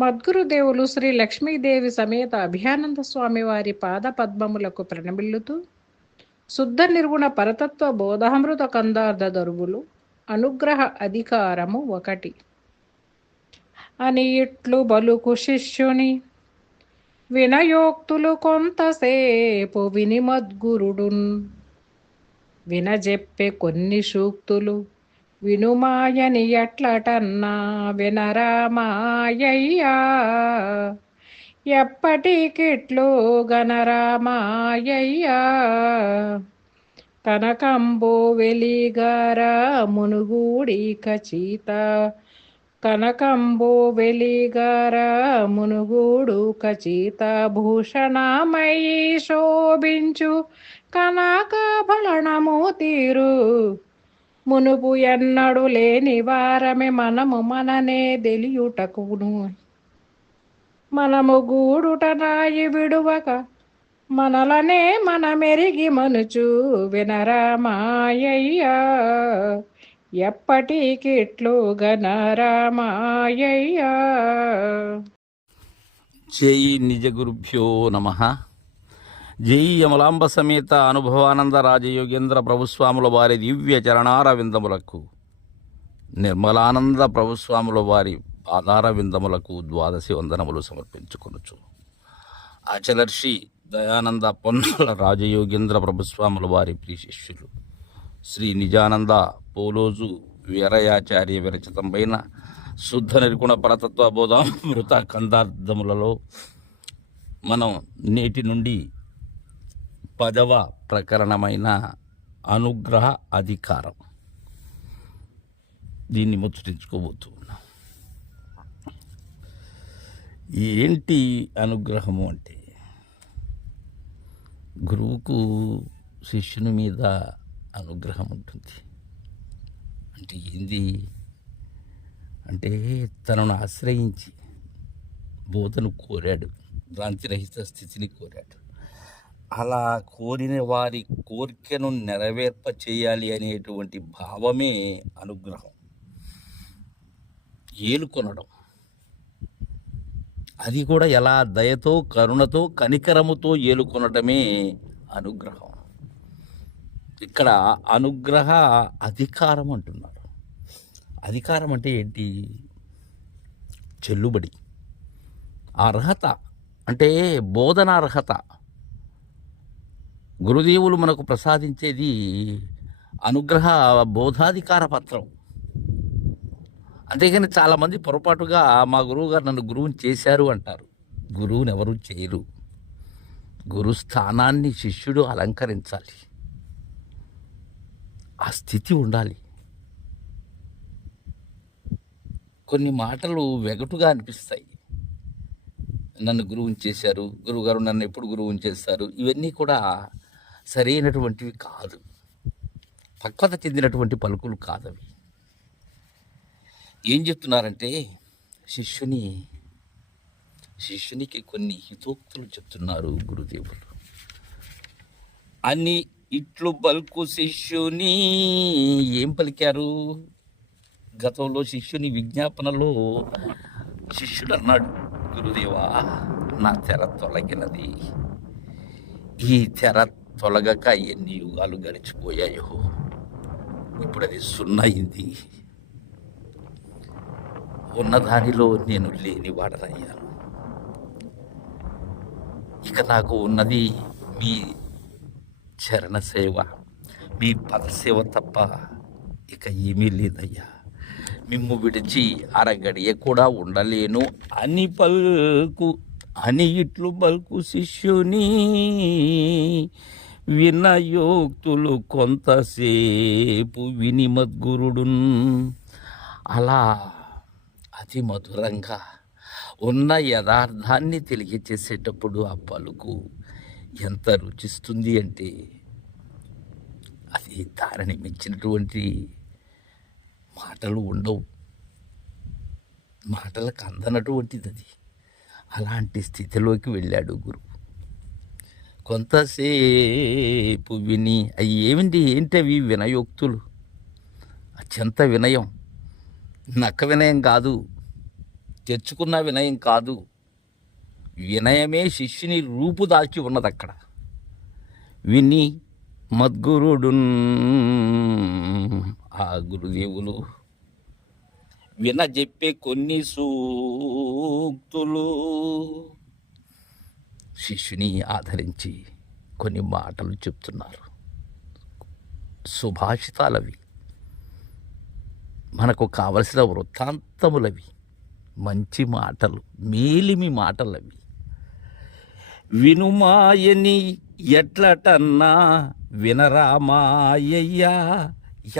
మద్గురుదేవులు శ్రీ లక్ష్మీదేవి సమేత అభయానంద స్వామి వారి పాద పద్మములకు ప్రణమిల్లుతూ శుద్ధ నిర్గుణ పరతత్వ బోధామృత కందార్థ దరువులు అనుగ్రహ అధికారము 1 అని ఇట్లు బలుకు శిష్యుని వినయోక్తులు కొంతసేపు విని మద్గురుడున్ వినజెప్పే కొన్ని సూక్తులు వినుమాయని ఎట్లటన్నా వినరామాయ్యా ఎప్పటికిట్లు గనరామాయ్యా కనకంబో వెలిగారా మునుగూడి కచీత కనకంబో వెలిగారా మునుగూడు కచీత భూషణమయీ శోభించు కనకాభరణము తీరు మునుపు ఎన్నడు లేని వారమే మనము మననే తెలియుటకును మనము గూడుట రాయి విడువక మనలనే మనమెరిగి మనుచు వినరామాయ్యా ఎప్పటికిట్లు గనరామాయ్యా. జై నిజ గురుభ్యో నమః. జై యమలాంబ సమేత అనుభవానంద రాజయోగేంద్ర ప్రభుస్వాముల వారి దివ్య చరణార విందములకు, నిర్మలానంద ప్రభుస్వాముల వారి ఆధార విందములకు ద్వాదశి వందనములు సమర్పించుకొనుచు ఆచలర్షి దయానంద పొన్నాల రాజయోగేంద్ర ప్రభుస్వాముల వారి ప్రియ శిష్యులు శ్రీ నిజానంద పోలోజు వీరయాచార్య విరచితంపైన శుద్ధ నిర్గుణ పరతత్వ బోధామృత కందార్థములలో మనం నేటి నుండి 10వ ప్రకరణమైన అనుగ్రహ అధికారం దీన్ని ముచ్చటించుకోబోతున్నాం. ఏంటి అనుగ్రహము అంటే? గురువుకు శిష్యుని మీద అనుగ్రహం ఉంటుంది. అంటే ఏంది అంటే తనను ఆశ్రయించి బోధను కోరాడు, భ్రాంతిరహిత స్థితిని కోరాడు. అలా కోరిన వారి కోరికను నెరవేర్ప చేయాలి అనేటువంటి భావమే అనుగ్రహం. ఏలుకొనడం, అది కూడా ఎలా దయతో కరుణతో కనికరముతో ఏలుకొనటమే అనుగ్రహం. ఇక్కడ అనుగ్రహ అధికారం అంటున్నారు. అధికారం అంటే ఏంటి? చెల్లుబడి, అర్హత అంటే బోధన అర్హత. గురుదేవులు మనకు ప్రసాదించేది అనుగ్రహ బోధాధికార పత్రం. అంతేగాని చాలామంది పొరపాటుగా మా గురువు గారు నన్ను గురువుని చేశారు అంటారు. గురువుని ఎవరు చేయరు. గురు స్థానాన్ని శిష్యుడు అలంకరించాలి. ఆ స్థితి ఉండాలి. కొన్ని మాటలు వెగటుగా అనిపిస్తాయి. నన్ను గురువుని చేశారు, గురువుగారు నన్ను ఎప్పుడు గురువుని చేస్తారు, ఇవన్నీ కూడా సరైనటువంటివి కాదు. పక్వత చెందినటువంటి పలుకులు కాదవి. ఏం చెప్తున్నారంటే శిష్యునికి కొన్ని హితోక్తులు చెప్తున్నారు గురుదేవులు. అని ఇట్లు పలుకు శిష్యుని ఏం పలికారు? గతంలో శిష్యుని విజ్ఞాపనలో శిష్యుడు అన్నాడు, గురుదేవా నా తెర తొలగినది. ఈ తెర తొలగక ఎన్ని యుగాలు గడిచిపోయాయో, ఇప్పుడు అది సున్నయింది. ఉన్నదానిలో నేను లేనివాడనయ్యాను. ఇక నాకు ఉన్నది మీ చరణ సేవ, మీ పదసేవ తప్ప ఇక ఏమీ లేదయ్యా. మిమ్ము విడిచి అరగడియ కూడా ఉండలేను అని ఇట్లు పలుకు శిష్యుని వినయోక్తులు కొంతసేపు విని మద్గురుడున్. అలా అతి మధురంగా ఉన్న యథార్థాన్ని తెలియచేసేటప్పుడు ఆ పలుకు ఎంత రుచిస్తుంది అంటే అది దానిని మించినటువంటి మాటలు ఉండవు. మాటలకు అందనటువంటిది అది. అలాంటి స్థితిలోకి వెళ్ళాడు గురువు. కొంతసేపు విని అవి ఏంటవి వినయోక్తులు. అత్యంత వినయం, నక్క వినయం కాదు. తెచ్చుకున్న వినయం కాదు, వినయమే శిష్యుని రూపుదాల్చి ఉన్నది అక్కడ. విని మద్గురుడు ఆ గురుదేవులు వినజెప్పే కొన్ని సూక్తులు శిష్యుని ఆదరించి కొన్ని మాటలు చెప్తున్నారు. సుభాషితాలవి, మనకు కావలసిన వృత్తాంతములవి, మంచి మాటలు, మేలిమి మాటలవి. వినుమాయని ఎట్లటన్నా వినరామాయ్యా,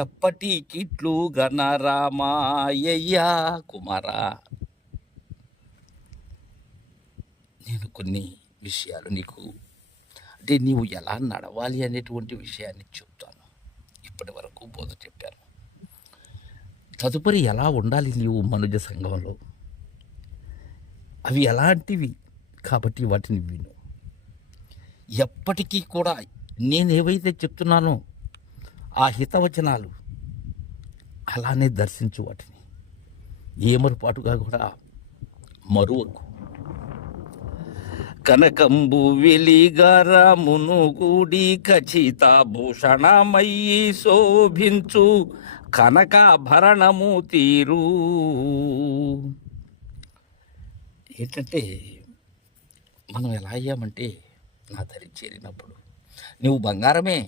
ఎప్పటికిట్లు గణరామాయ్యా. కుమారా, నేను కొన్ని విషయాలు నీకు, అంటే నీవు ఎలా నడవాలి అనేటువంటి విషయాన్ని చెప్తాను. ఇప్పటి వరకు బోధ చెప్పాను. తదుపరి ఎలా ఉండాలి నీవు మనుజ సంఘంలో, అవి ఎలాంటివి కాబట్టి వాటిని విను. ఎప్పటికీ కూడా నేనేవైతే చెప్తున్నానో ఆ హితవచనాలు అలానే దర్శించు, వాటిని ఏమరుపాటుగా కూడా మరువకు. కనకంబు వెలిగారమును కూడి ఖచ్చిత భూషణమయ్యి శోభించు కనకాభరణము తీరు. ఏంటంటే మనం ఎలా అయ్యామంటే, నా దరి చేరినప్పుడు నువ్వు బంగారమే,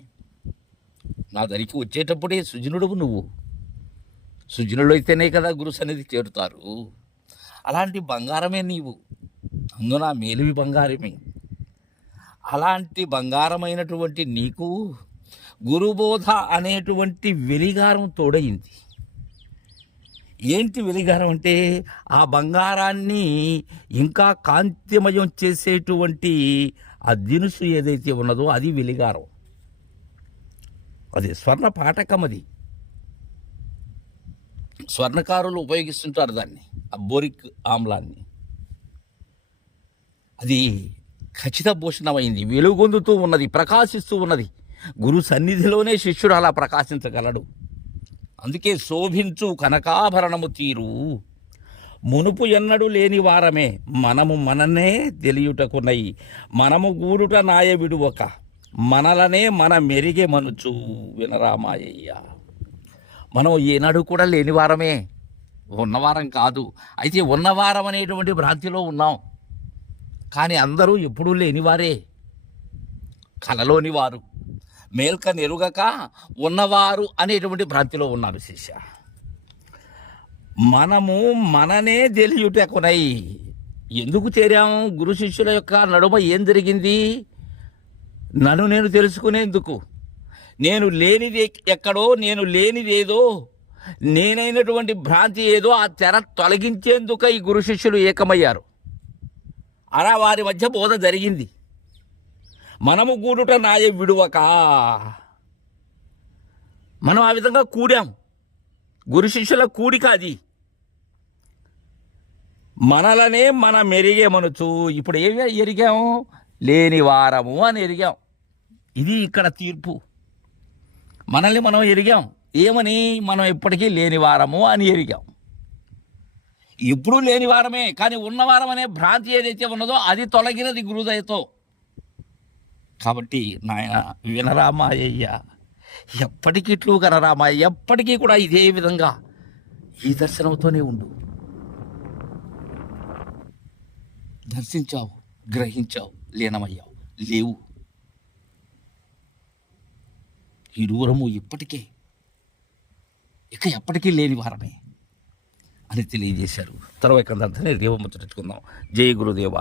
నా దరికి వచ్చేటప్పుడే సుజనుడువు. నువ్వు సుజనుడు అయితేనే కదా గురు సన్నిధి చేరుతారు. అలాంటి బంగారమే నీవు, అందున మేలివి బంగారమే. అలాంటి బంగారమైనటువంటి నీకు గురుబోధ అనేటువంటి వెలిగారం తోడయింది. ఏంటి వెలిగారం అంటే, ఆ బంగారాన్ని ఇంకా కాంతిమయం చేసేటువంటి ఆ దినుసు ఏదైతే ఉన్నదో అది వెలిగారం. అది స్వర్ణ పాఠకం. అది స్వర్ణకారులు ఉపయోగిస్తుంటారు దాన్ని, ఆ బోరిక్ ఆమ్లాన్ని. అది ఖచ్చిత భూషణమైంది, వెలుగొందుతూ ఉన్నది, ప్రకాశిస్తూ ఉన్నది. గురు సన్నిధిలోనే శిష్యుడు అలా ప్రకాశించగలడు. అందుకే శోభించు కనకాభరణము తీరు. మునుపు ఎన్నడూ లేని వారమే మనము మననే తెలియుటకునై, మనము గూడుట నాయ విడువక, మనలనే మన మెరిగే మనుచు వినరామాయ్య. మనం ఏనాడు కూడా లేని వారమే, ఉన్నవారం కాదు. అయితే ఉన్నవారం అనేటువంటి భ్రాంతిలో ఉన్నాం. కానీ అందరూ ఎప్పుడూ లేనివారే, కలలోని వారు, మేల్క నెరుగక ఉన్నవారు అనేటువంటి భ్రాంతిలో ఉన్నారు శిష్య. మనము మననే తెలియుటకునై ఎందుకు చేరాము? గురు శిష్యుల యొక్క నడుమ ఏం జరిగింది? నన్ను నేను తెలుసుకునేందుకు. నేను లేనిది ఎక్కడో, నేను లేనిదేదో, నేనైనటువంటి భ్రాంతి ఏదో ఆ తెర తొలగించేందుకు ఈ గురు శిష్యులు ఏకమయ్యారు. అలా వారి మధ్య బోధ జరిగింది. మనము కూడుట నాయ విడువక, మనం ఆ విధంగా కూడాం. గురు శిష్యుల కూడిక అది. మనలనే మన మెరిగే మనుచు. ఇప్పుడు ఏమి ఎరిగాము? లేని వారము అని ఎరిగాం. ఇది ఇక్కడ తీర్పు. మనల్ని మనం ఎరిగాం. ఏమని? మనం ఎప్పటికీ లేని వారము అని ఎరిగాం. ఎప్పుడూ లేని వారమే, కానీ ఉన్నవారం అనే భ్రాంతి ఏదైతే ఉన్నదో అది తొలగినది గురుదయతో. కాబట్టి నాయన వినరామాయ్య, ఎప్పటికీ ఇట్లు కనరామాయ్య, ఎప్పటికీ కూడా ఇదే విధంగా ఈ దర్శనంతోనే ఉండు. దర్శించావు, గ్రహించావు, లీనమయ్యావు, లేవు. ఇరువురము ఇప్పటికే ఇక ఎప్పటికీ లేని వారమే అని తెలియజేశారు. తర్వాత రేపు ముచ్చటించుకుందాం. జై గురుదేవ.